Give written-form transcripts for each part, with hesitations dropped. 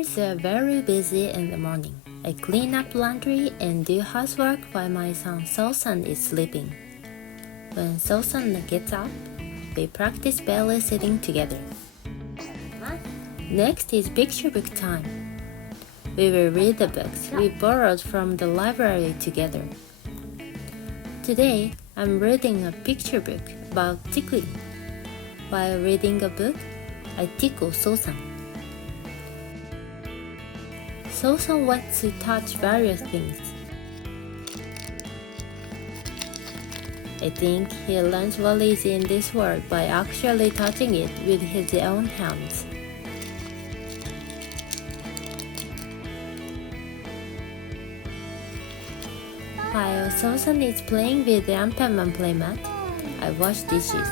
Hours are very busy in the morning. I clean up laundry and do housework while my son Sosan is sleeping. When Sosan gets up, we practice belly sitting together. Next is picture book time. We will read the books we borrowed from the library together. Today, I'm reading a picture book about tickling. While reading a book, I tickle Sosan. Sosan wants to touch various things. I think he learns what is in this world by actually touching it with his own hands. While Sosan is playing with the Anpanman playmat, I wash dishes.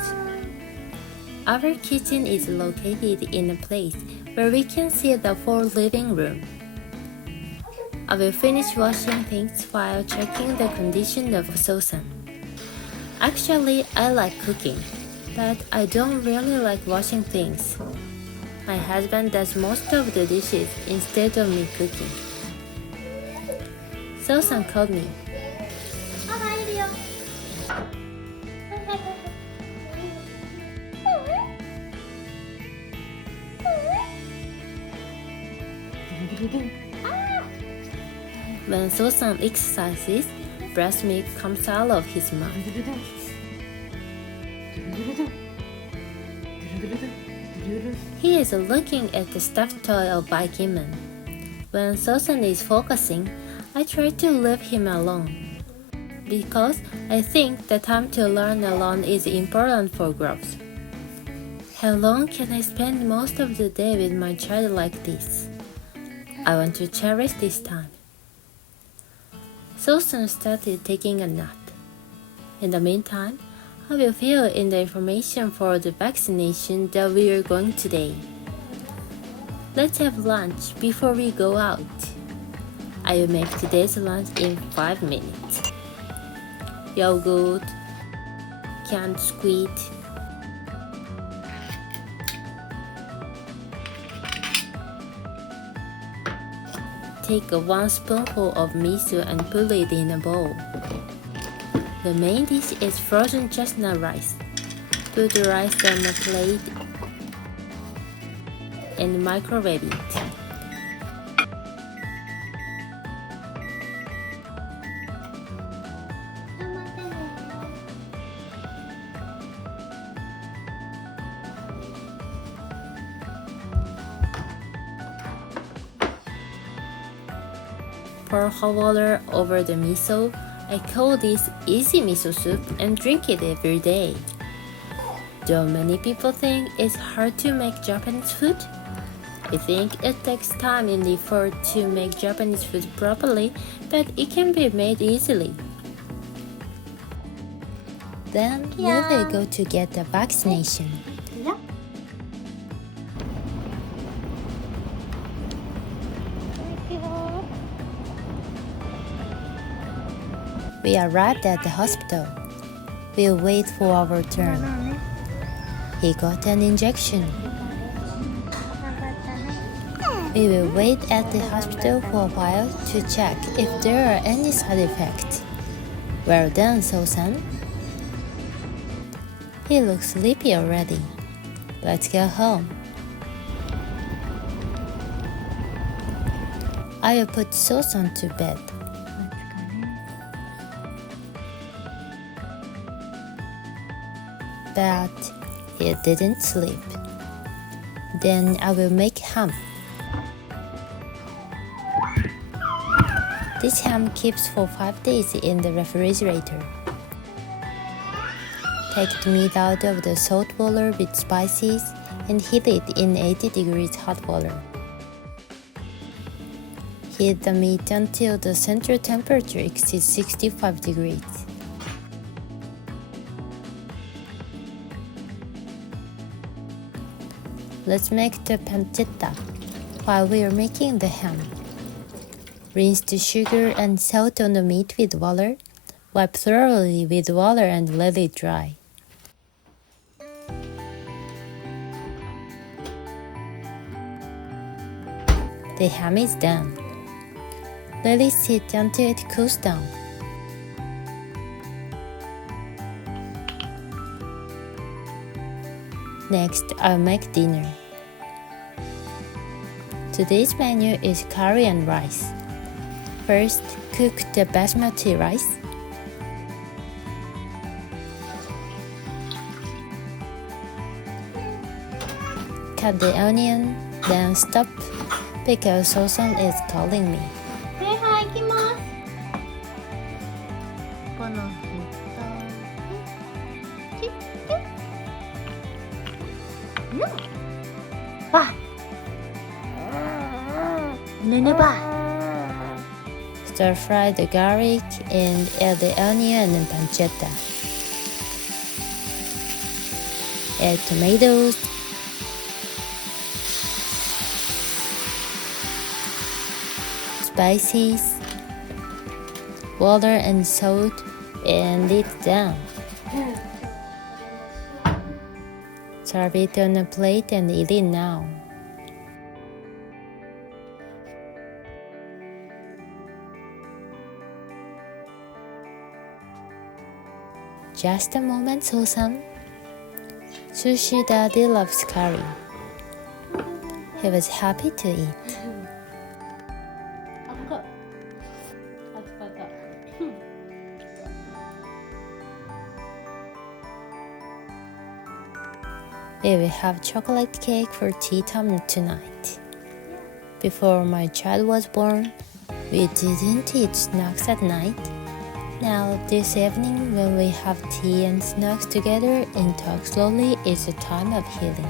Our kitchen is located in a place where we can see the full living room. I will finish washing things while checking the condition of Sosan. Actually, I like cooking, but I don't really like washing things. My husband does most of the dishes instead of me cooking. Sosan called me. When Sosan exercises, breast milk comes out of his mouth. He is looking at the stuffed toy of Bikeman. When Sosan is focusing, I try to leave him alone. Because I think the time to learn alone is important for growth. How long can I spend most of the day with my child like this? I want to cherish this time. Sosan started taking a nap. In the meantime, I will fill in the information for the vaccination that we are going today. Let's have lunch before we go out. I will make today's lunch in 5 minutes. Yogurt, canned squid, take 1 spoonful of miso and put it in a bowl. The main dish is frozen chestnut rice. Put the rice on a plate and microwave it. Pour hot water over the miso. I call this easy miso soup and drink it every day. Though many people think it's hard to make Japanese food, I think it takes time and effort to make Japanese food properly, but it can be made easily. Then we will go to get the vaccination. We arrived at the hospital. We'll wait for our turn. He got an injection. We will wait at the hospital for a while to check if there are any side effects. Well done, Sosan. He looks sleepy already. Let's go home. I will put Sosan to bed. But he didn't sleep. Then I will make ham. This ham keeps for 5 days in the refrigerator. Take the meat out of the salt water with spices and heat it in 80 degrees hot water. Heat the meat until the center temperature exceeds 65 degrees. Let's make the pancetta while we are making the ham. Rinse the sugar and salt on the meat with water. Wipe thoroughly with water and let it dry. The ham is done. Let it sit until it cools down. Next, I'll make dinner. Today's menu is curry and rice. First, cook the basmati rice. Cut the onion, then stop because Sosan is calling me. はいはい、行きます。この人キュッキュッ。ばねねば。 Stir fry the garlic and add the onion and pancetta. Add tomatoes. Spices, water and salt, and it down. Serve it on a plate and eat it now. Just a moment, Sosan. Sushi Daddy loves curry. He was happy to eat. We will have chocolate cake for tea time tonight. Before my child was born, we didn't eat snacks at night. Now, this evening, when we have tea and snacks together and talk slowly, is a time of healing.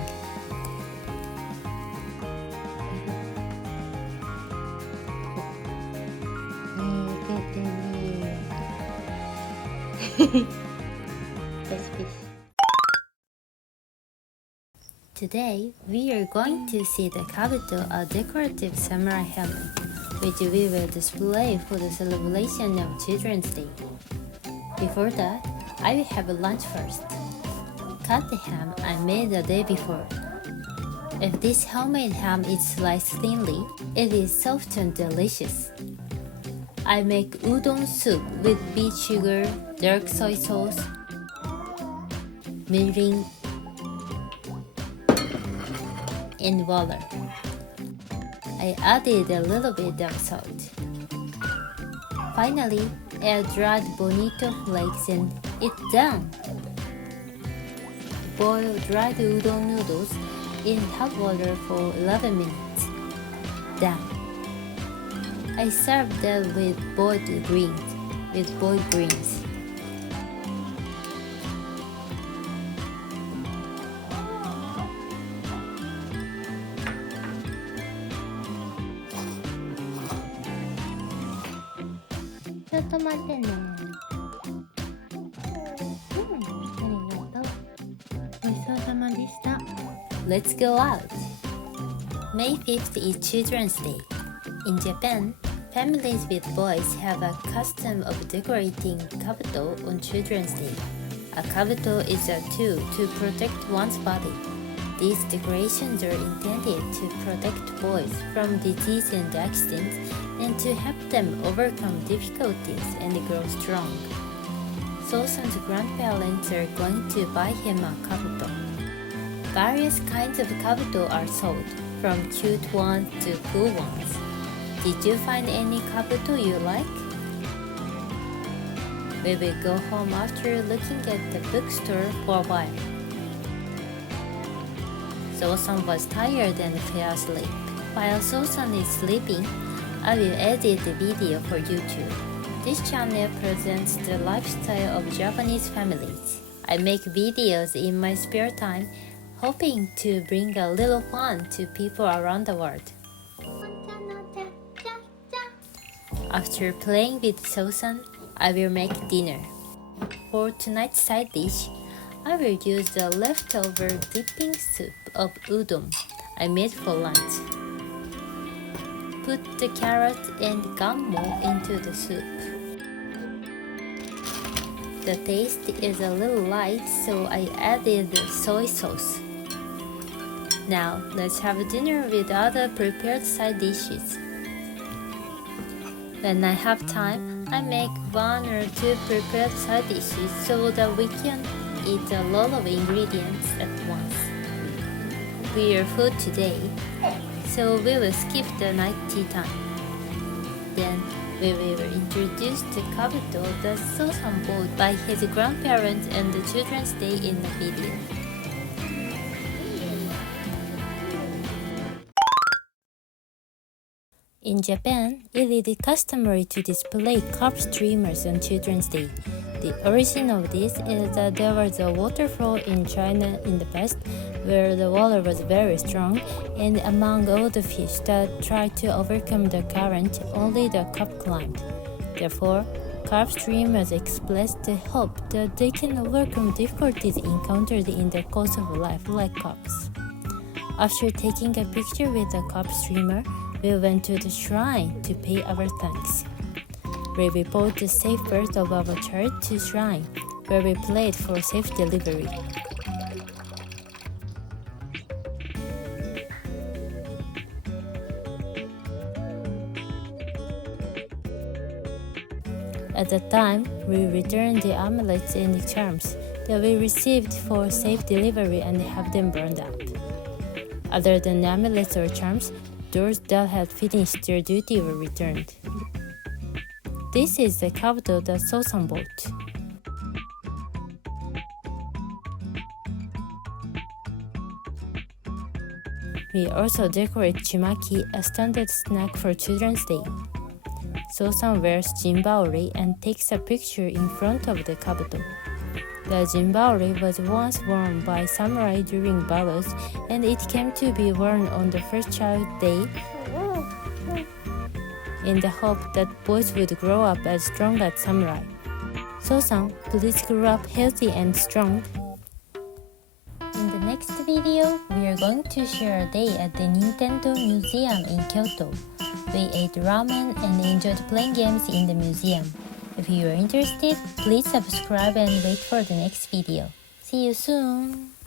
Today, we are going to see the kabuto, a decorative samurai helmet, which we will display for the celebration of Children's Day. Before that, I will have a lunch first. Cut the ham I made the day before. If this homemade ham is sliced thinly, it is soft and delicious. I make udon soup with beet sugar, dark soy sauce, mirin, and water. I added a little bit of salt. Finally, add dried bonito flakes and it's done. Boil dried udon noodles in hot water for 11 minutes. Done. I serve that with boiled greens. Let's go out. May 5th is Children's Day. In Japan, families with boys have a custom of decorating kabuto on Children's Day. A kabuto is a tool to protect one's body. These decorations are intended to protect boys from disease and accidents and to help them overcome difficulties and grow strong. Sosan's grandparents are going to buy him a kabuto. Various kinds of kabuto are sold, from cute ones to cool ones. Did you find any kabuto you like? We will go home after looking at the bookstore for a while. Sosan was tired and fell asleep. While Sosan is sleeping, I will edit the video for YouTube. This channel presents the lifestyle of Japanese families. I make videos in my spare time, hoping to bring a little fun to people around the world. After playing with Sosan, I will make dinner. For tonight's side dish, I will use the leftover dipping soup of udon I made for lunch. Put the carrot and gammo into the soup. The taste is a little light, so I added soy sauce. Now, let's have dinner with other prepared side dishes. When I have time, I make 1 or 2 prepared side dishes so that we can eat a lot of ingredients at once. We are full today, so we will skip the night tea time. Then we will introduce the Kabuto that Sosan bought by his grandparents and the Children's Day in the video. In Japan, it is customary to display carp streamers on Children's Day. The origin of this is that there was a waterfall in China in the past where the water was very strong, and among all the fish that tried to overcome the current, only the carp climbed. Therefore, carp streamers express the hope that they can overcome difficulties encountered in the course of life like carps. After taking a picture with the carp streamer, we went to the shrine to pay our thanks. We report the safe birth of our child to shrine, where we prayed for safe delivery. At the time, we returned the amulets and the charms that we received for safe delivery and have them burned up. Other than amulets or charms, those that had finished their duty were returned. This is the Kabuto that Sosan bought. We also decorate chumaki, a standard snack for Children's Day. Sosan wears jinbaori and takes a picture in front of the Kabuto. The jinbaori was once worn by samurai during battles, and it came to be worn on the first child day in the hope that boys would grow up as strong as samurai. Sosan, please grow up healthy and strong. In the next video, we are going to share a day at the Nintendo Museum in Kyoto. We ate ramen and enjoyed playing games in the museum. If you are interested, please subscribe and wait for the next video. See you soon!